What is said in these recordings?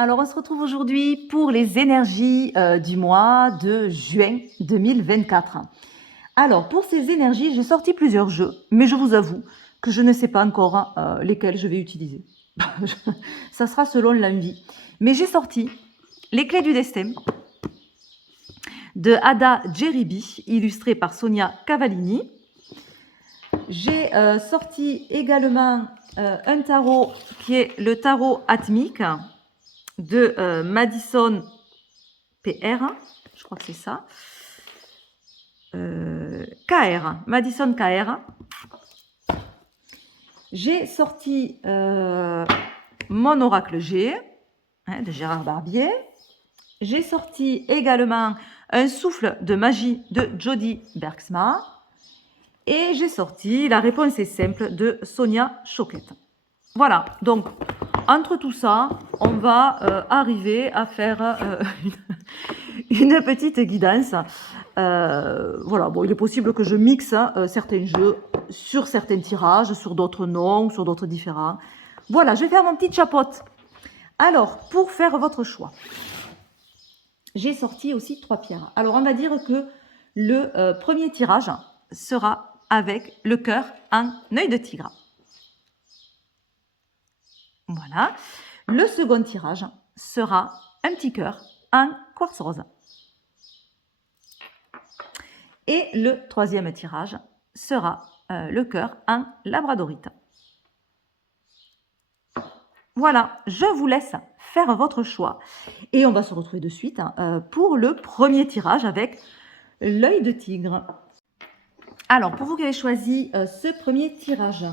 Alors on se retrouve aujourd'hui pour les énergies du mois de juin 2024. Alors pour ces énergies, j'ai sorti plusieurs jeux, mais je vous avoue que je ne sais pas encore lesquels je vais utiliser. Ça sera selon l'envie. Mais j'ai sorti Les Clés du Destin de Ada Jeribi, illustré par Sonia Cavallini. J'ai sorti également un tarot qui est le tarot atmique de Madison PR, je crois que c'est ça. KR, Madison KR. J'ai sorti mon oracle G de Gérard Barbier. J'ai sorti également un souffle de magie de Jody Bergsma. Et j'ai sorti La réponse est simple de Sonia Choquette. Voilà, donc entre tout ça, on va arriver à faire une petite guidance. Voilà, bon, il est possible que je mixe certains jeux sur certains tirages, sur d'autres non, sur d'autres différents. Voilà, je vais faire mon petit chapote. Alors, pour faire votre choix, j'ai sorti aussi 3 pierres. Alors, on va dire que le premier tirage sera avec le cœur en œil de tigre. Voilà. Le second tirage sera un petit cœur en quartz rose. Et le troisième tirage sera le cœur en labradorite. Voilà, je vous laisse faire votre choix. Et on va se retrouver de suite pour le premier tirage avec l'œil de tigre. Alors, pour vous qui avez choisi ce premier tirage,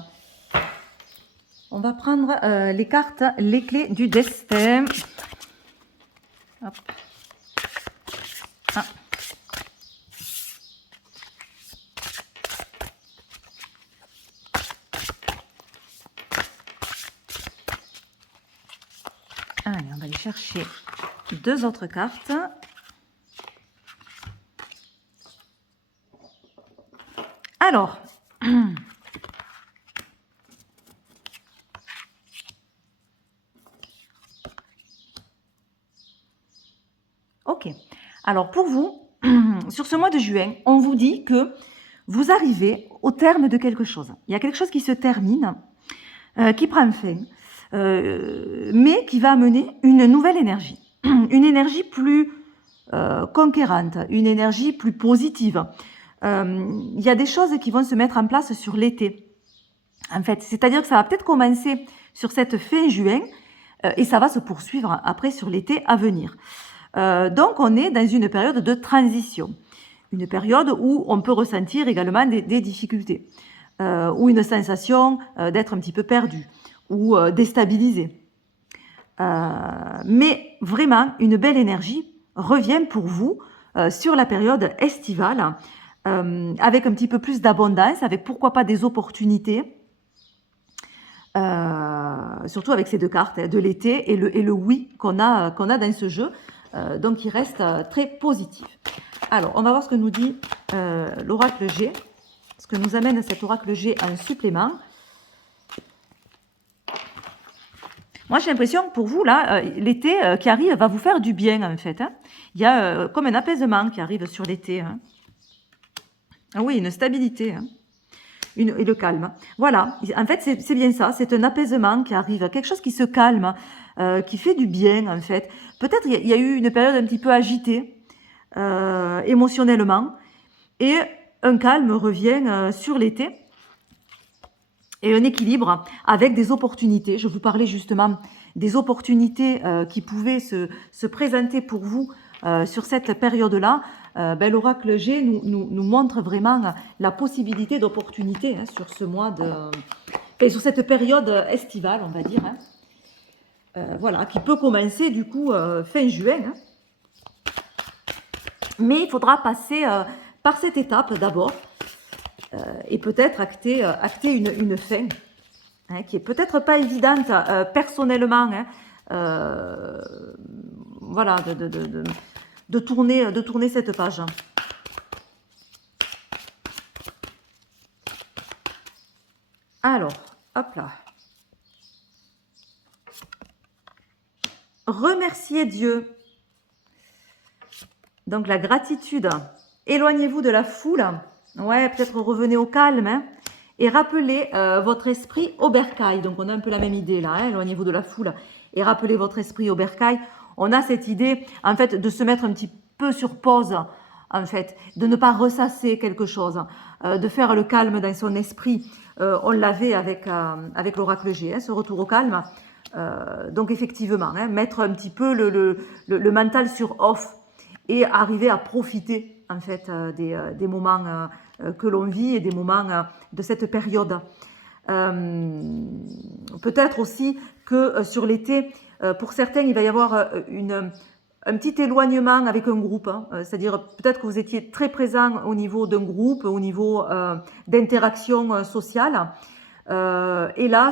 on va prendre les cartes, les clés du destin. Hop. Ah. Allez, on va aller chercher 2 autres cartes. Alors, ok. Alors pour vous, sur ce mois de juin, on vous dit que vous arrivez au terme de quelque chose. Il y a quelque chose qui se termine, qui prend fin, mais qui va amener une nouvelle énergie. Une énergie plus conquérante, une énergie plus positive. Il y a des choses qui vont se mettre en place sur l'été. En fait, c'est-à-dire que ça va peut-être commencer sur cette fin juin et ça va se poursuivre après sur l'été à venir. Donc, on est dans une période de transition, une période où on peut ressentir également des difficultés, ou une sensation d'être un petit peu perdu ou déstabilisé. Mais vraiment, une belle énergie revient pour vous sur la période estivale, avec un petit peu plus d'abondance, avec pourquoi pas des opportunités, surtout avec ces 2 cartes, de l'été et le oui qu'on a dans ce jeu. Donc, il reste très positif. Alors, on va voir ce que nous dit l'oracle G, ce que nous amène cet oracle G en supplément. Moi, j'ai l'impression que pour vous, là, l'été qui arrive va vous faire du bien, en fait. Hein. Il y a comme un apaisement qui arrive sur l'été. Hein. Ah oui, une stabilité. Hein. Et le calme. Voilà, en fait, c'est bien ça. C'est un apaisement qui arrive, quelque chose qui se calme, qui fait du bien, en fait. Peut-être il y a eu une période un petit peu agitée, émotionnellement, et un calme revient sur l'été, et un équilibre avec des opportunités. Je vous parlais justement des opportunités qui pouvaient se présenter pour vous sur cette période-là. L'oracle G nous montre vraiment la possibilité d'opportunités hein, sur ce mois sur cette période estivale, on va dire. Hein. Voilà, qui peut commencer du coup fin juin. Hein. Mais il faudra passer par cette étape d'abord et peut-être acter une fin hein, qui est peut-être pas évidente personnellement. Hein, voilà, de tourner cette page. Alors, hop là. remerciez Dieu. Donc la gratitude. Éloignez-vous de la foule. Ouais, peut-être revenez au calme. Hein, et rappelez votre esprit au bercail. Donc on a un peu la même idée là. Hein, éloignez-vous de la foule et rappelez votre esprit au bercail. On a cette idée en fait de se mettre un petit peu sur pause. En fait, de ne pas ressasser quelque chose, de faire le calme dans son esprit. On l'avait avec l'oracle G, hein, ce retour au calme. Donc effectivement, hein, mettre un petit peu le mental sur off et arriver à profiter en fait des moments que l'on vit et des moments de cette période. Peut-être aussi que sur l'été, pour certains, il va y avoir un petit éloignement avec un groupe, hein, c'est-à-dire peut-être que vous étiez très présent au niveau d'un groupe, au niveau d'interaction sociale, et là,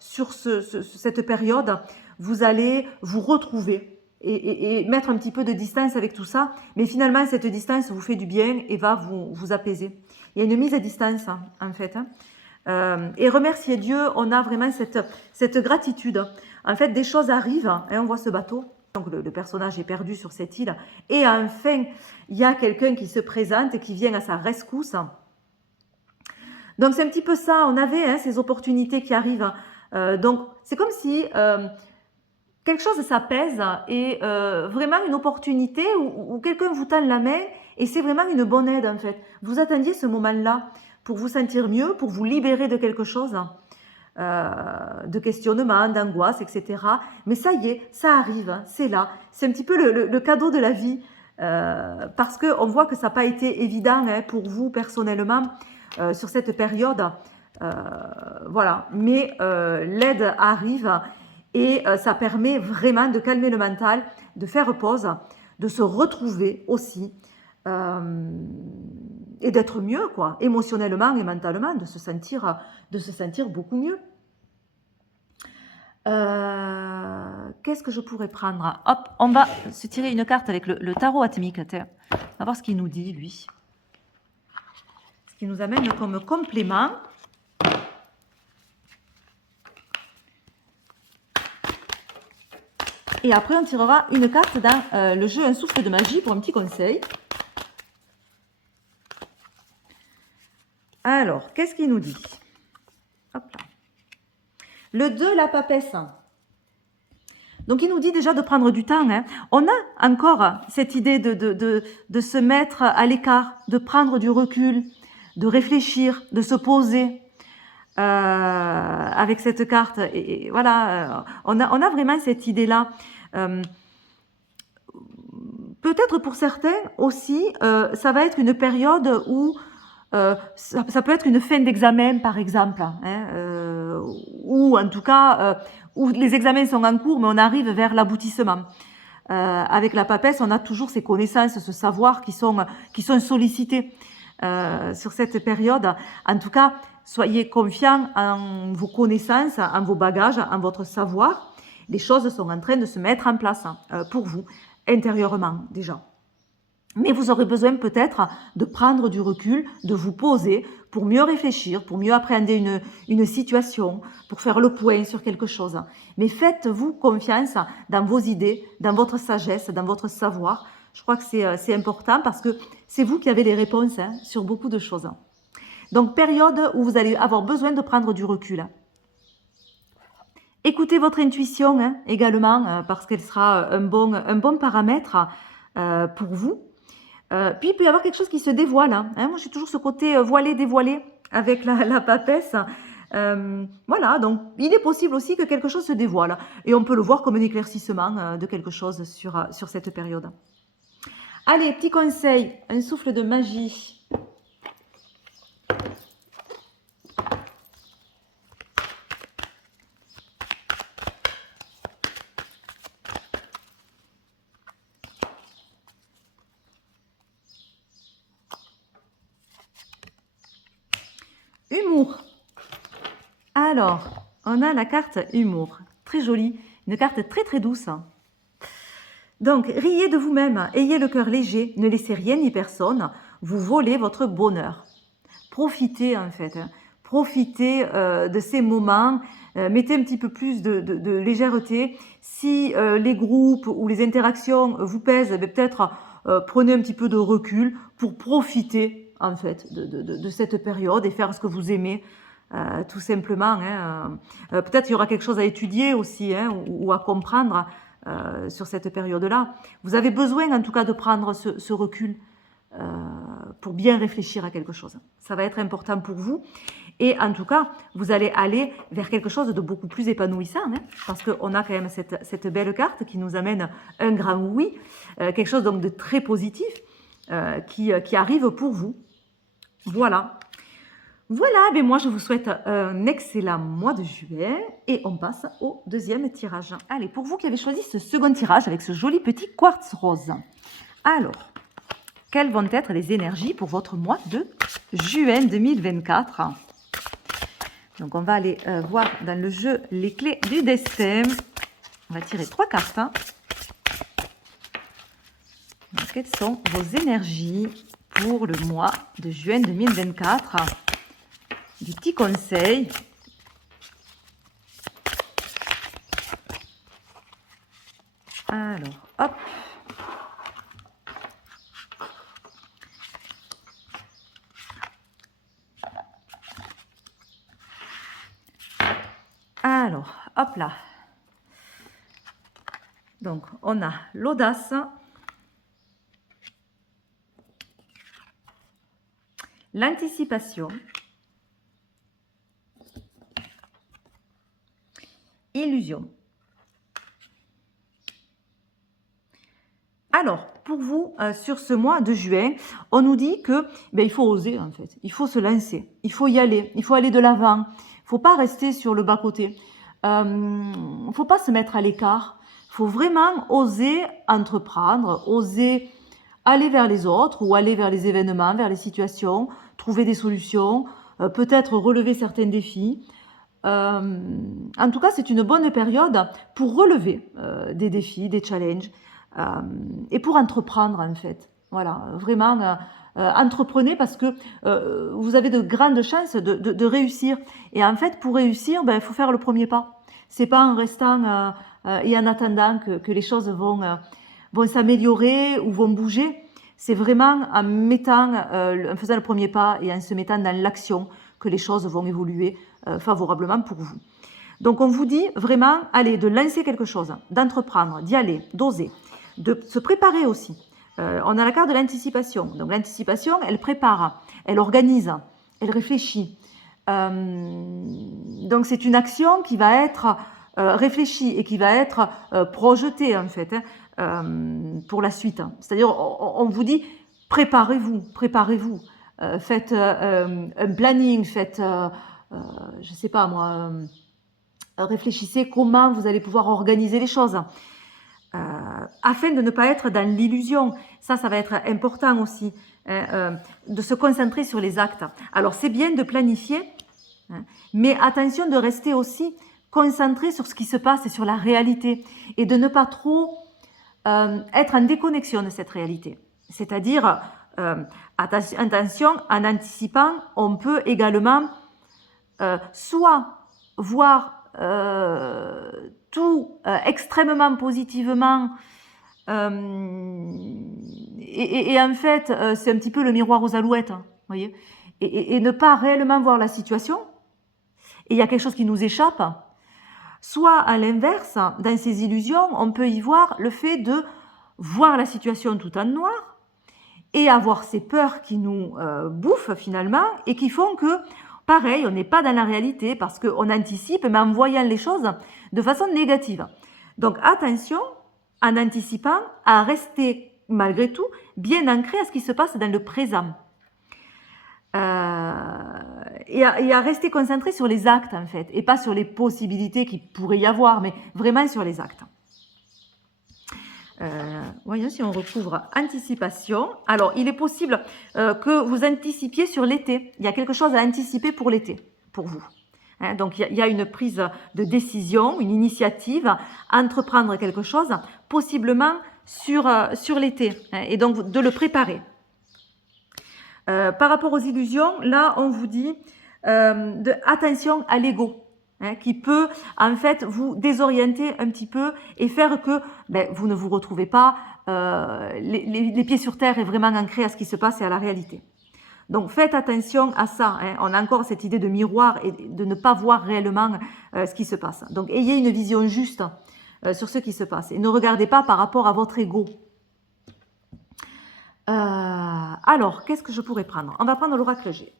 sur cette période, vous allez vous retrouver et mettre un petit peu de distance avec tout ça, mais finalement, cette distance vous fait du bien et va vous apaiser. Il y a une mise à distance, hein, en fait. Hein. Et remercier Dieu, on a vraiment cette gratitude. En fait, des choses arrivent, hein, on voit ce bateau, donc le personnage est perdu sur cette île, et enfin, il y a quelqu'un qui se présente et qui vient à sa rescousse. Donc c'est un petit peu ça, on avait hein, ces opportunités qui arrivent. Donc c'est comme si quelque chose s'apaise et vraiment une opportunité où quelqu'un vous tend la main et c'est vraiment une bonne aide en fait. Vous attendiez ce moment-là pour vous sentir mieux, pour vous libérer de quelque chose, de questionnement, d'angoisse, etc. Mais ça y est, ça arrive, hein, c'est là. C'est un petit peu le cadeau de la vie parce qu'on voit que ça n'a pas été évident hein, pour vous personnellement sur cette période. Voilà, mais l'aide arrive et ça permet vraiment de calmer le mental, de faire pause, de se retrouver aussi et d'être mieux, quoi, émotionnellement et mentalement, de se sentir beaucoup mieux. Qu'est-ce que je pourrais prendre? Hop, on va se tirer une carte avec le tarot atmique. On va voir ce qu'il nous dit, lui. Ce qu'il nous amène comme complément. Et après, on tirera une carte dans le jeu Un souffle de magie pour un petit conseil. Alors, qu'est-ce qu'il nous dit? Hop là. Le 2, la papesse. Donc, il nous dit déjà de prendre du temps. Hein. On a encore cette idée de se mettre à l'écart, de prendre du recul, de réfléchir, de se poser avec cette carte. Et voilà, on a vraiment cette idée-là. Peut-être pour certains aussi, ça va être une période où ça peut être une fin d'examen, par exemple, hein, ou en tout cas, où les examens sont en cours, mais on arrive vers l'aboutissement. Avec la papesse, on a toujours ces connaissances, ce savoir qui sont sollicités sur cette période. En tout cas, soyez confiants en vos connaissances, en vos bagages, en votre savoir. Les choses sont en train de se mettre en place pour vous, intérieurement déjà. Mais vous aurez besoin peut-être de prendre du recul, de vous poser pour mieux réfléchir, pour mieux appréhender une situation, pour faire le point sur quelque chose. Mais faites-vous confiance dans vos idées, dans votre sagesse, dans votre savoir. Je crois que c'est important parce que c'est vous qui avez les réponses hein, sur beaucoup de choses. Donc, période où vous allez avoir besoin de prendre du recul. Écoutez votre intuition hein, également parce qu'elle sera un bon paramètre pour vous. Puis il peut y avoir quelque chose qui se dévoile. Hein. Moi, j'ai toujours ce côté voilé, dévoilé avec la papesse. Voilà, donc il est possible aussi que quelque chose se dévoile. Et on peut le voir comme un éclaircissement de quelque chose sur cette période. Allez, petit conseil, un souffle de magie. Humour. Alors, on a la carte humour. Très jolie. Une carte très très douce. Donc, riez de vous-même. Ayez le cœur léger. Ne laissez rien ni personne vous voler votre bonheur. Profitez en fait. profitez de ces moments, mettez un petit peu plus de légèreté. Si les groupes ou les interactions vous pèsent, peut-être prenez un petit peu de recul pour profiter en fait de cette période et faire ce que vous aimez. Tout simplement. Hein. Peut-être qu'il y aura quelque chose à étudier aussi hein, ou à comprendre sur cette période-là. Vous avez besoin en tout cas de prendre ce recul pour bien réfléchir à quelque chose. Ça va être important pour vous. Et en tout cas, vous allez aller vers quelque chose de beaucoup plus épanouissant, hein, parce qu'on a quand même cette belle carte qui nous amène un grand oui, quelque chose donc de très positif qui arrive pour vous. Voilà. Voilà, ben moi je vous souhaite un excellent mois de juillet et on passe au deuxième tirage. Allez, pour vous qui avez choisi ce second tirage avec ce joli petit quartz rose. Alors, quelles vont être les énergies pour votre mois de juin 2024 ? Donc on va aller voir dans le jeu les clés du destin. On va tirer 3 cartes. Donc, quelles sont vos énergies pour le mois de juin 2024 ? Des petits conseils. Alors, hop. Alors, hop là. Donc, on a l'audace, l'anticipation, illusion. Alors, pour vous, sur ce mois de juin, on nous dit que il faut oser en fait, il faut se lancer, il faut y aller, il faut aller de l'avant, il ne faut pas rester sur le bas-côté, il ne faut pas se mettre à l'écart, il faut vraiment oser entreprendre, oser aller vers les autres ou aller vers les événements, vers les situations, trouver des solutions, peut-être relever certains défis. En tout cas, c'est une bonne période pour relever des défis, des challenges et pour entreprendre en fait. Voilà, vraiment entreprenez parce que vous avez de grandes chances de réussir. Et en fait, pour réussir, il faut faire le premier pas. C'est pas en restant et en attendant que les choses vont s'améliorer ou vont bouger. C'est vraiment en faisant le premier pas et en se mettant dans l'action que les choses vont évoluer favorablement pour vous. Donc on vous dit vraiment, allez, de lancer quelque chose, d'entreprendre, d'y aller, d'oser, de se préparer aussi. On a la carte de l'anticipation. Donc l'anticipation, elle prépare, elle organise, elle réfléchit. Donc c'est une action qui va être réfléchie et qui va être projetée en fait pour la suite. C'est-à-dire on vous dit préparez-vous, faites un planning, faites je sais pas moi, réfléchissez comment vous allez pouvoir organiser les choses. Afin de ne pas être dans l'illusion. Ça va être important aussi, de se concentrer sur les actes. Alors, c'est bien de planifier, mais attention de rester aussi concentré sur ce qui se passe et sur la réalité, et de ne pas trop être en déconnexion de cette réalité. C'est-à-dire, attention, en anticipant, on peut également soit voir tout extrêmement positivement et en fait c'est un petit peu le miroir aux alouettes, hein, voyez, et ne pas réellement voir la situation et il y a quelque chose qui nous échappe. Soit à l'inverse, dans ces illusions, on peut y voir le fait de voir la situation tout en noir et avoir ces peurs qui nous bouffent finalement et qui font que pareil, on n'est pas dans la réalité parce qu'on anticipe, mais en voyant les choses de façon négative. Donc attention, en anticipant, à rester malgré tout bien ancré à ce qui se passe dans le présent. Et à rester concentré sur les actes en fait, et pas sur les possibilités qu'il pourrait y avoir, mais vraiment sur les actes. Voyons si on recouvre anticipation. Alors, il est possible que vous anticipiez sur l'été. Il y a quelque chose à anticiper pour l'été, pour vous. Hein, donc, il y a une prise de décision, une initiative, entreprendre quelque chose, possiblement sur l'été, hein, et donc de le préparer. Par rapport aux illusions, là, on vous dit de attention à l'ego, hein, qui peut en fait vous désorienter un petit peu et faire que vous ne vous retrouvez pas les pieds sur terre et vraiment ancrés à ce qui se passe et à la réalité. Donc faites attention à ça, hein. On a encore cette idée de miroir et de ne pas voir réellement ce qui se passe. Donc ayez une vision juste sur ce qui se passe et ne regardez pas par rapport à votre ego. Alors, qu'est-ce que je pourrais prendre? On va prendre l'oracle G.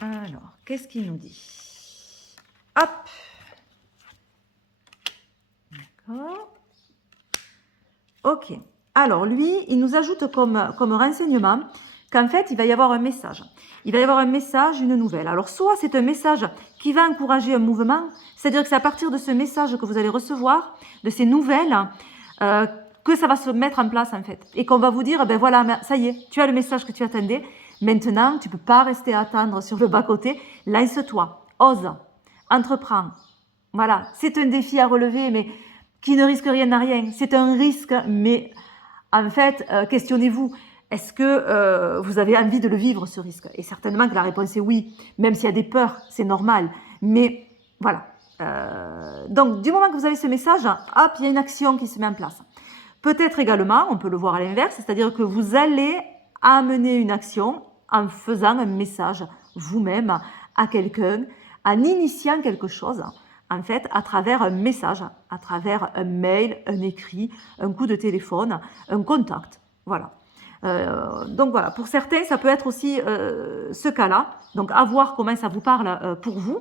Alors, qu'est-ce qu'il nous dit? Hop! D'accord. Ok. Alors, lui, il nous ajoute comme renseignement qu'en fait, il va y avoir un message. Il va y avoir un message, une nouvelle. Alors, soit c'est un message qui va encourager un mouvement, c'est-à-dire que c'est à partir de ce message que vous allez recevoir, de ces nouvelles, que ça va se mettre en place, en fait. Et qu'on va vous dire, ben voilà, ça y est, tu as le message que tu attendais. Maintenant, tu ne peux pas rester à attendre sur le bas-côté. Lance-toi, ose, entreprends. Voilà, c'est un défi à relever, mais qui ne risque rien à rien. C'est un risque, mais en fait, questionnez-vous. Est-ce que vous avez envie de le vivre, ce risque? Et certainement que la réponse est oui, même s'il y a des peurs, c'est normal. Mais voilà. Donc, du moment que vous avez ce message, hop, il y a une action qui se met en place. Peut-être également, on peut le voir à l'inverse, c'est-à-dire que vous allez amener une action en faisant un message vous-même à quelqu'un, en initiant quelque chose, en fait, à travers un message, à travers un mail, un écrit, un coup de téléphone, un contact. Voilà. Donc voilà, pour certains, ça peut être aussi ce cas-là. Donc, à voir comment ça vous parle pour vous.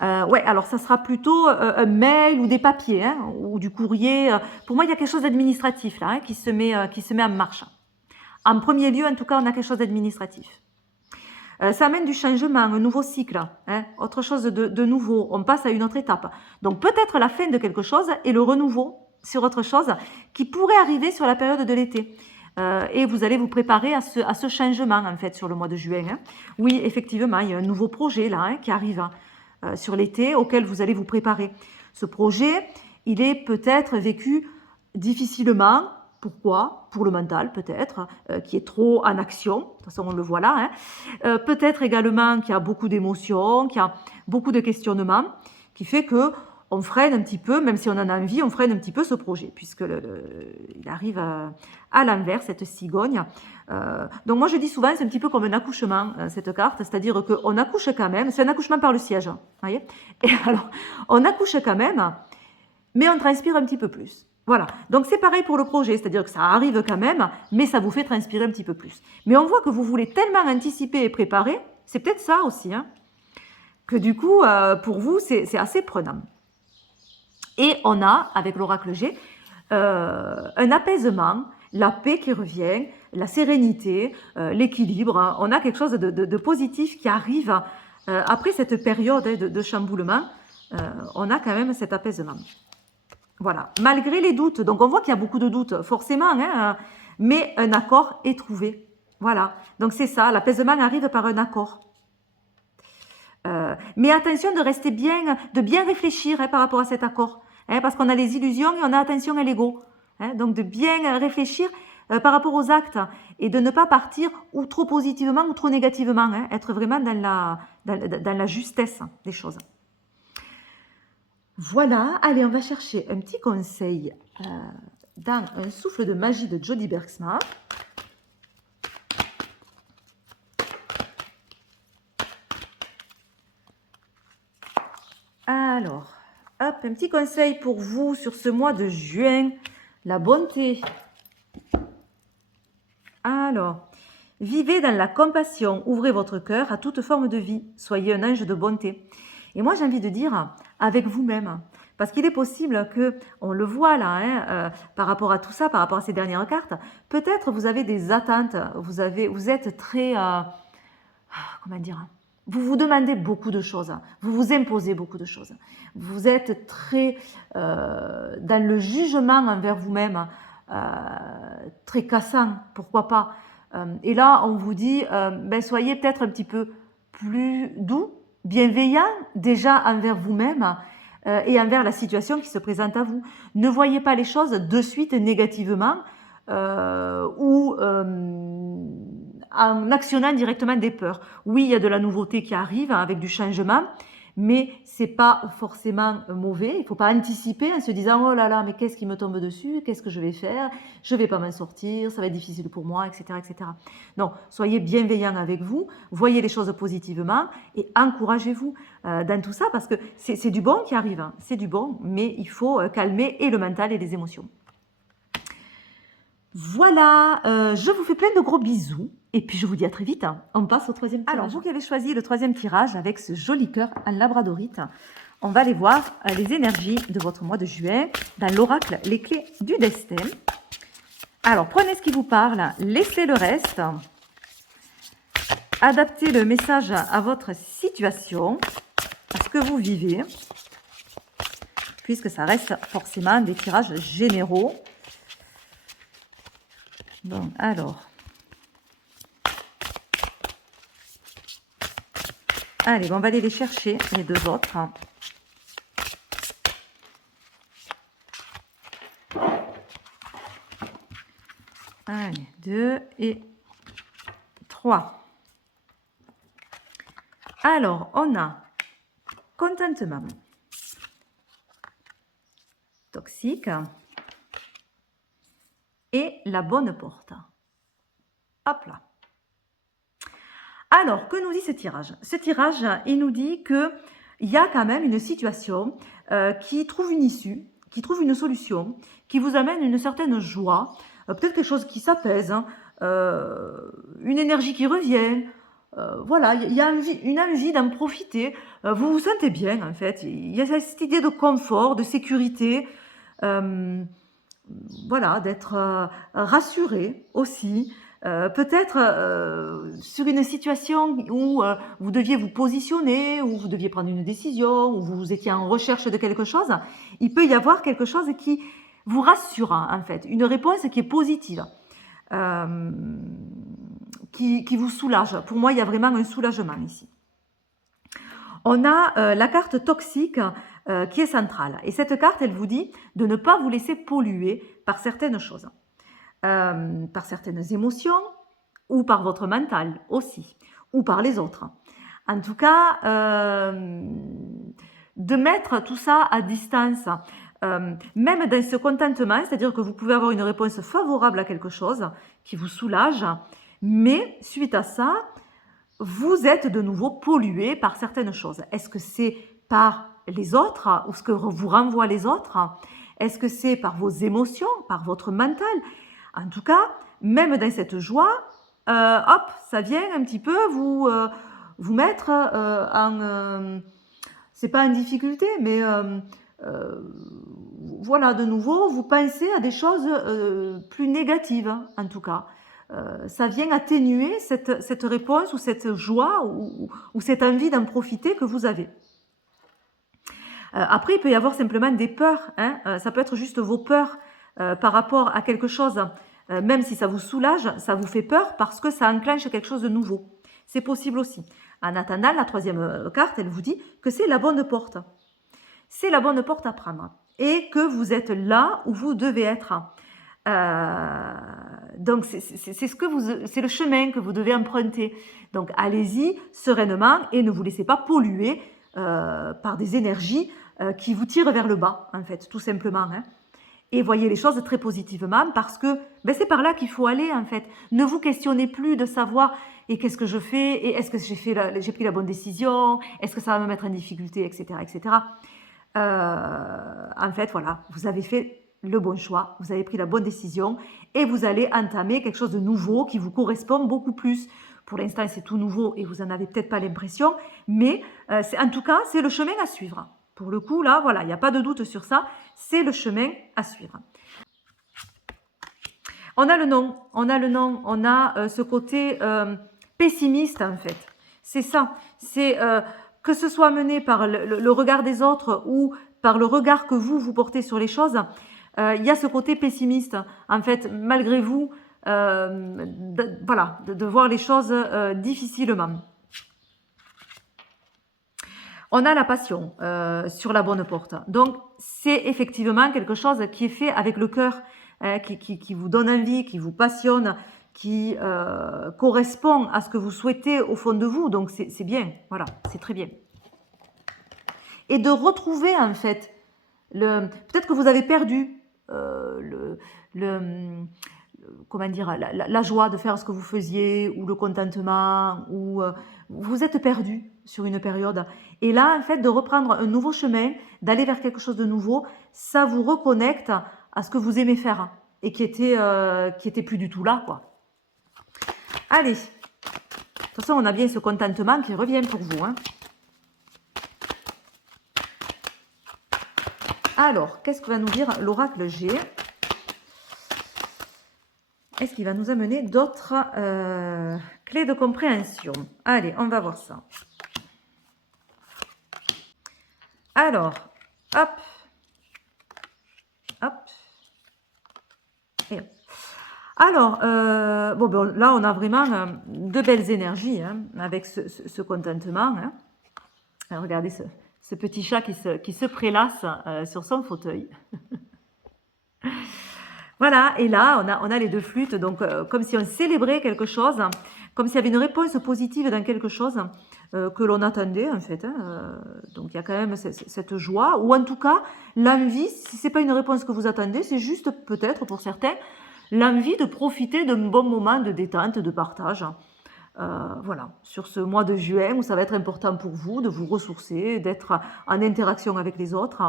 Ouais, alors ça sera plutôt un mail ou des papiers, hein, ou du courrier. Pour moi, il y a quelque chose d'administratif là, hein, qui se met en marche. En premier lieu, en tout cas, on a quelque chose d'administratif. Ça amène du changement, un nouveau cycle, hein, autre chose de nouveau. On passe à une autre étape. Donc peut-être la fin de quelque chose et le renouveau sur autre chose qui pourrait arriver sur la période de l'été. Et vous allez vous préparer à ce changement, en fait, sur le mois de juin. Hein. Oui, effectivement, il y a un nouveau projet là, hein, qui arrive sur l'été auquel vous allez vous préparer. Ce projet, il est peut-être vécu difficilement. Pourquoi? Pour le mental, peut-être, qui est trop en action. De toute façon, on le voit là. Hein. Peut-être également qu'il y a beaucoup d'émotions, qu'il y a beaucoup de questionnements, qui fait que on freine un petit peu, même si on en a envie, on freine un petit peu ce projet, puisque il arrive à l'envers, cette cigogne. Donc moi, je dis souvent, c'est un petit peu comme un accouchement, cette carte, c'est-à-dire qu'on accouche quand même, c'est un accouchement par le siège, voyez. Et alors, on accouche quand même, mais on transpire un petit peu plus. Voilà, donc c'est pareil pour le projet, c'est-à-dire que ça arrive quand même, mais ça vous fait transpirer un petit peu plus. Mais on voit que vous voulez tellement anticiper et préparer, c'est peut-être ça aussi, hein, que du coup, pour vous, c'est assez prenant. Et on a, avec l'oracle G, un apaisement, la paix qui revient, la sérénité, l'équilibre. Hein. On a quelque chose de positif qui arrive après cette période de chamboulement. On a quand même cet apaisement. Voilà, malgré les doutes. Donc on voit qu'il y a beaucoup de doutes, forcément, hein, mais un accord est trouvé. Voilà, donc c'est ça, l'apaisement arrive par un accord. Mais attention de rester bien, de bien réfléchir, hein, par rapport à cet accord. Hein, parce qu'on a les illusions et on a attention à l'ego. Hein, donc de bien réfléchir par rapport aux actes et de ne pas partir ou trop positivement ou trop négativement. Hein, être vraiment dans la justesse des choses. Voilà, allez, on va chercher un petit conseil dans un souffle de magie de Jody Bergsma. Alors, hop, un petit conseil pour vous sur ce mois de juin. La bonté. Alors, vivez dans la compassion, ouvrez votre cœur à toute forme de vie. Soyez un ange de bonté. Et moi, j'ai envie de dire, avec vous-même. Parce qu'il est possible que, on le voit là, hein, par rapport à tout ça, par rapport à ces dernières cartes, peut-être vous avez des attentes, vous êtes très, comment dire, vous vous demandez beaucoup de choses, vous vous imposez beaucoup de choses, vous êtes très dans le jugement envers vous-même, très cassant, pourquoi pas. Et là, on vous dit, soyez peut-être un petit peu plus doux, bienveillant déjà envers vous-même, et envers la situation qui se présente à vous. Ne voyez pas les choses de suite négativement ou en actionnant directement des peurs. Oui, il y a de la nouveauté qui arrive avec du changement, mais c'est pas forcément mauvais. Il ne faut pas anticiper en se disant oh là là, mais qu'est-ce qui me tombe dessus, qu'est-ce que je vais faire, je vais pas m'en sortir, ça va être difficile pour moi, etc., etc. Donc, soyez bienveillants avec vous, voyez les choses positivement et encouragez-vous dans tout ça parce que c'est du bon qui arrive, hein. C'est du bon, mais il faut calmer et le mental et les émotions. Voilà, je vous fais plein de gros bisous et puis je vous dis à très vite. Hein. On passe au troisième tirage. Alors, vous qui avez choisi le troisième tirage avec ce joli cœur en labradorite, on va aller voir les énergies de votre mois de juin dans l'oracle Les Clés du Destin. Alors, prenez ce qui vous parle, laissez le reste, adaptez le message à votre situation, à ce que vous vivez, puisque ça reste forcément des tirages généraux. Bon, alors. Allez, on va aller les chercher, les deux autres. Allez, 2 et 3. Alors, on a contentement, toxique et la bonne porte. Hop là. Alors, que nous dit ce tirage? Ce tirage, il nous dit qu'il y a quand même une situation qui trouve une issue, qui trouve une solution, qui vous amène une certaine joie, peut-être quelque chose qui s'apaise, hein, une énergie qui revient. Voilà, il y a une envie d'en profiter. Vous vous sentez bien, en fait. Il y a cette idée de confort, de sécurité. Voilà, d'être rassuré aussi. Peut-être sur une situation où vous deviez vous positionner, où vous deviez prendre une décision, où vous étiez en recherche de quelque chose, il peut y avoir quelque chose qui vous rassure, en fait, une réponse qui est positive, qui vous soulage. Pour moi, il y a vraiment un soulagement ici. On a la carte toxique qui est centrale. Et cette carte, elle vous dit de ne pas vous laisser polluer par certaines choses. Par certaines émotions ou par votre mental aussi, ou par les autres. En tout cas, de mettre tout ça à distance, même dans ce contentement, c'est-à-dire que vous pouvez avoir une réponse favorable à quelque chose qui vous soulage, mais suite à ça, vous êtes de nouveau pollué par certaines choses. Est-ce que c'est par les autres ou ce que vous renvoient les autres? Est-ce que c'est par vos émotions, par votre mental? En tout cas, même dans cette joie, hop, ça vient un petit peu vous mettre en... c'est pas en difficulté, mais voilà, de nouveau, vous pensez à des choses plus négatives, en tout cas. Ça vient atténuer cette réponse ou cette joie ou cette envie d'en profiter que vous avez. Après, il peut y avoir simplement des peurs. Hein, ça peut être juste vos peurs par rapport à quelque chose, même si ça vous soulage, ça vous fait peur parce que ça enclenche quelque chose de nouveau. C'est possible aussi. En attendant, la troisième carte, elle vous dit que c'est la bonne porte. C'est la bonne porte à prendre et que vous êtes là où vous devez être. Donc, c'est le chemin que vous devez emprunter. Donc, allez-y sereinement et ne vous laissez pas polluer par des énergies qui vous tirent vers le bas, en fait, tout simplement. Hein. Et voyez les choses très positivement parce que ben, c'est par là qu'il faut aller, en fait. Ne vous questionnez plus de savoir et qu'est-ce que je fais et est-ce que j'ai pris la bonne décision, est-ce que ça va me mettre en difficulté, etc., etc. En fait, voilà, vous avez fait le bon choix, vous avez pris la bonne décision et vous allez entamer quelque chose de nouveau qui vous correspond beaucoup plus. Pour l'instant, c'est tout nouveau et vous n'en avez peut-être pas l'impression, mais en tout cas, c'est le chemin à suivre. Pour le coup, là, voilà, il n'y a pas de doute sur ça, c'est le chemin à suivre. On a le nom, on a ce côté pessimiste en fait. C'est ça, c'est que ce soit mené par le regard des autres ou par le regard que vous portez sur les choses, il y a ce côté pessimiste en fait, malgré vous, voilà, de voir les choses difficilement. On a la passion sur la bonne porte. Donc, c'est effectivement quelque chose qui est fait avec le cœur, qui vous donne envie, qui vous passionne, qui correspond à ce que vous souhaitez au fond de vous. Donc, c'est bien. Voilà, c'est très bien. Et de retrouver, en fait, peut-être que vous avez perdu comment dire, la joie de faire ce que vous faisiez, ou le contentement, ou vous êtes perdu sur une période. Et là, en fait, de reprendre un nouveau chemin, d'aller vers quelque chose de nouveau, ça vous reconnecte à ce que vous aimez faire et qui était plus du tout là, quoi. Allez, de toute façon, on a bien ce contentement qui revient pour vous, hein. Alors, qu'est-ce que va nous dire l'oracle G? Est-ce qu'il va nous amener d'autres clés de compréhension? Allez, on va voir ça. Alors, hop, hop, et hop. Alors, bon, là, on a vraiment de belles énergies, hein, avec ce contentement, hein. Alors, regardez ce petit chat qui se prélasse sur son fauteuil. Voilà, et là, on a les deux flûtes, donc comme si on célébrait quelque chose, comme s'il y avait une réponse positive dans quelque chose que l'on attendait, en fait, hein. Donc, il y a quand même cette joie, ou en tout cas, l'envie, si ce n'est pas une réponse que vous attendez, c'est juste peut-être, pour certains, l'envie de profiter d'un bon moment de détente, de partage. Voilà, sur ce mois de juin où ça va être important pour vous de vous ressourcer, d'être en interaction avec les autres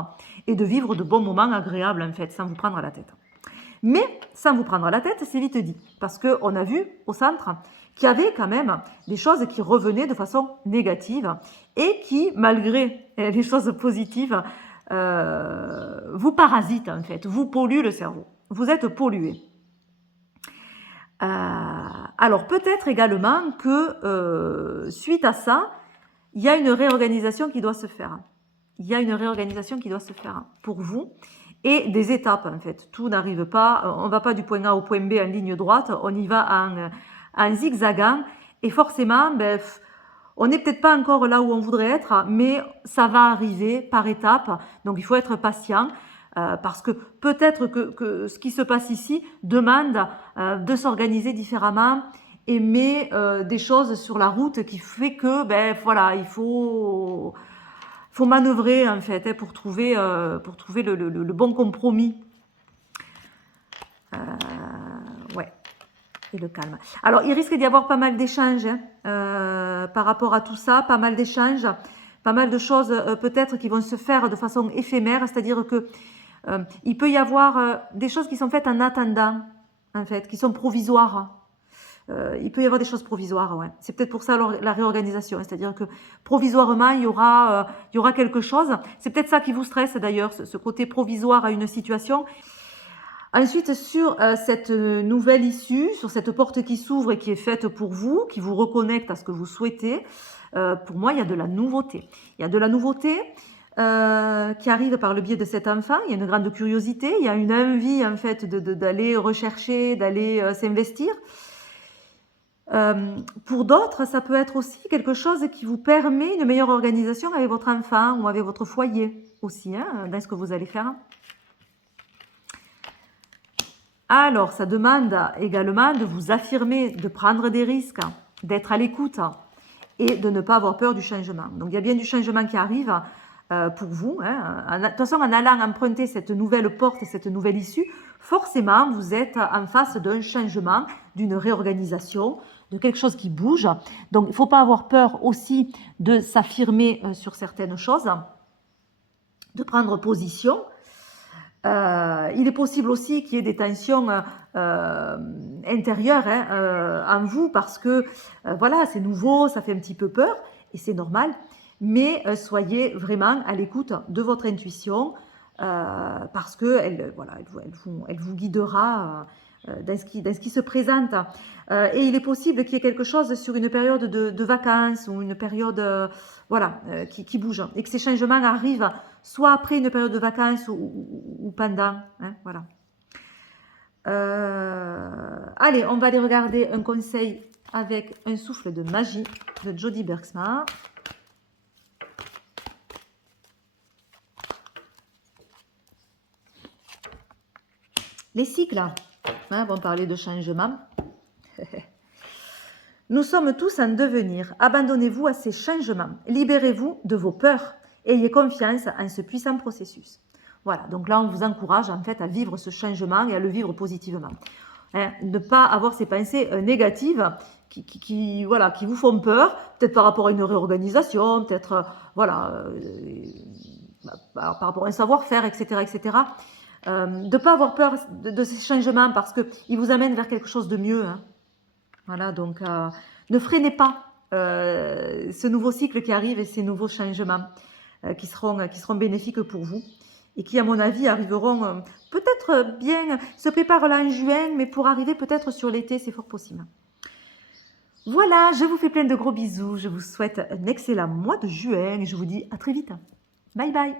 et de vivre de bons moments agréables, en fait, sans vous prendre la tête. Mais sans vous prendre la tête, c'est vite dit, parce qu'on a vu au centre qu'il y avait quand même des choses qui revenaient de façon négative et qui, malgré les choses positives, vous parasitent, en fait, vous polluent le cerveau. Vous êtes pollué. Alors peut-être également que suite à ça, il y a une réorganisation qui doit se faire. Il y a une réorganisation qui doit se faire pour vous et des étapes, en fait. Tout n'arrive pas, on ne va pas du point A au point B en ligne droite, on y va en zigzagant et forcément, ben, on n'est peut-être pas encore là où on voudrait être, mais ça va arriver par étapes, donc il faut être patient. Parce que peut-être que ce qui se passe ici demande de s'organiser différemment et met des choses sur la route qui fait que, ben voilà, il faut manœuvrer, en fait, hein, pour trouver le bon compromis. Ouais, et le calme. Alors, il risque d'y avoir pas mal d'échanges, hein, par rapport à tout ça, pas mal d'échanges, pas mal de choses peut-être qui vont se faire de façon éphémère, c'est-à-dire que il peut y avoir des choses qui sont faites en attendant, en fait, qui sont provisoires. Il peut y avoir des choses provisoires, ouais. C'est peut-être pour ça la réorganisation, c'est-à-dire que provisoirement, il y aura quelque chose. C'est peut-être ça qui vous stresse d'ailleurs, ce côté provisoire à une situation. Ensuite, sur cette nouvelle issue, sur cette porte qui s'ouvre et qui est faite pour vous, qui vous reconnecte à ce que vous souhaitez, pour moi, il y a de la nouveauté. Il y a de la nouveauté qui arrive par le biais de cet enfant. Il y a une grande curiosité, il y a une envie, en fait, d'aller rechercher, d'aller s'investir. Pour d'autres, ça peut être aussi quelque chose qui vous permet une meilleure organisation avec votre enfant ou avec votre foyer aussi, hein, dans ce que vous allez faire. Alors, ça demande également de vous affirmer, de prendre des risques, d'être à l'écoute et de ne pas avoir peur du changement. Donc, il y a bien du changement qui arrive pour vous, hein. De toute façon, en allant emprunter cette nouvelle porte, cette nouvelle issue, forcément, vous êtes en face d'un changement, d'une réorganisation, de quelque chose qui bouge. Donc, il ne faut pas avoir peur aussi de s'affirmer sur certaines choses, de prendre position. Il est possible aussi qu'il y ait des tensions intérieures, hein, en vous parce que voilà, c'est nouveau, ça fait un petit peu peur et c'est normal. Mais soyez vraiment à l'écoute de votre intuition parce qu'elle vous guidera dans ce qui se présente. Et il est possible qu'il y ait quelque chose sur une période de vacances ou une période qui bouge et que ces changements arrivent soit après une période de vacances ou pendant. Hein, voilà. Allez, on va aller regarder un conseil avec un souffle de magie de Jody Bergsma. Les cycles, hein, vont parler de changement. Nous sommes tous en devenir. Abandonnez-vous à ces changements. Libérez-vous de vos peurs. Ayez confiance en ce puissant processus. Voilà, donc là, on vous encourage en fait à vivre ce changement et à le vivre positivement. Hein, ne pas avoir ces pensées négatives voilà, qui vous font peur, peut-être par rapport à une réorganisation, peut-être par rapport à un savoir-faire, etc. etc. De ne pas avoir peur de ces changements parce qu'ils vous amènent vers quelque chose de mieux. Hein. Voilà, donc ne freinez pas ce nouveau cycle qui arrive et ces nouveaux changements qui seront bénéfiques pour vous et qui, à mon avis, arriveront peut-être bien, se préparent là en juin, mais pour arriver peut-être sur l'été, c'est fort possible. Voilà, je vous fais plein de gros bisous, je vous souhaite un excellent mois de juin et je vous dis à très vite. Bye bye.